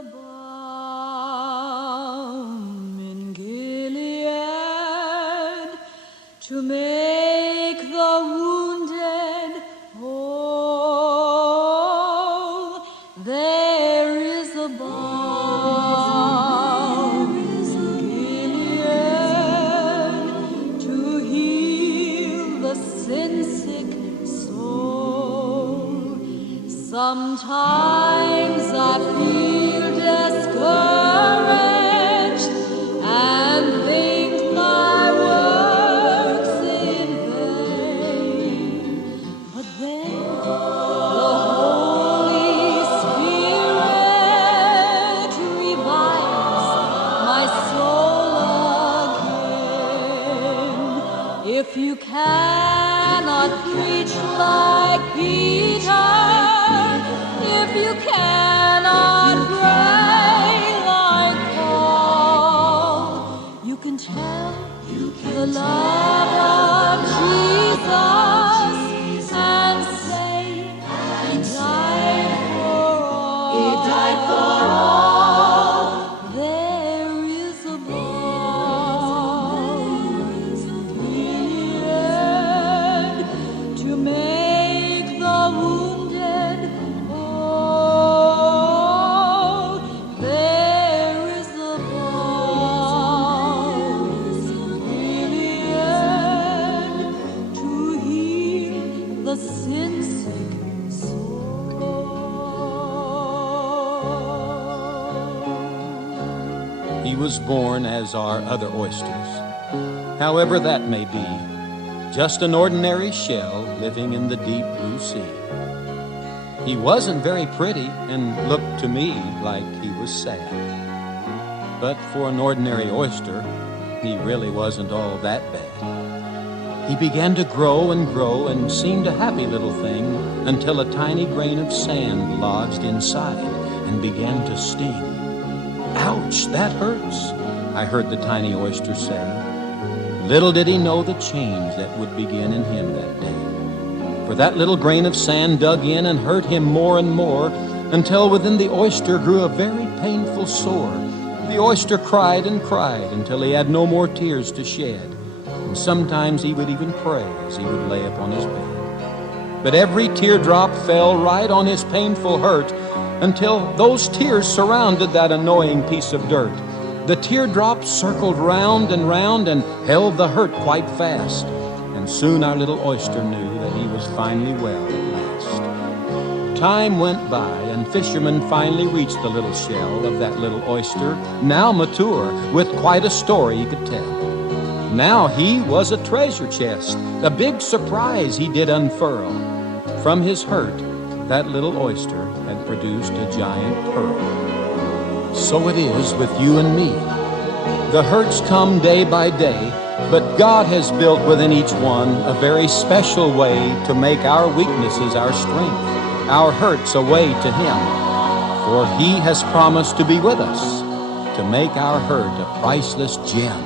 a balm in Gilead to make the wounded whole. There is a balm in Gilead to heal the sin-sick soul. Sometimes I feel discouraged and think my work's in vain. But then the Holy Spirit revives my soul again. If you cannot preach like Peter, if you cannot pray like Paul, you can tell the love of Jesus and say He died for all. He died for all. There is a balm to make the wounded whole. There is a balm to heal the sin-sick soul. He was born as are other oysters, however that may be, just an ordinary shell living in the deep blue sea. He wasn't very pretty and looked to me like he was sad. But for an ordinary oyster, he really wasn't all that bad. He began to grow and seemed a happy little thing until a tiny grain of sand lodged inside and began to sting. "Ouch, that hurts," I heard the tiny oyster say. Little did he know the change that would begin in him that day. For that little grain of sand dug in and hurt him more and more until within the oyster grew a very painful sore. The oyster cried and cried until he had no more tears to shed, and sometimes he would even pray as he would lay upon his bed. But every teardrop fell right on his painful hurt until those tears surrounded that annoying piece of dirt. The teardrops circled round and held the hurt quite fast, and soon our little oyster knew that he was finally well at last. Time went by, and fishermen finally reached the little shell of that little oyster, now mature, with quite a story he could tell. Now he was a treasure chest, a big surprise he did unfurl. From his hurt, that little oyster had produced a giant pearl. So it is with you and me. The hurts come day by day, but God has built within each one a very special way to make our weaknesses our strength, our hurts a way to Him. For He has promised to be with us, to make our hurt a priceless gem.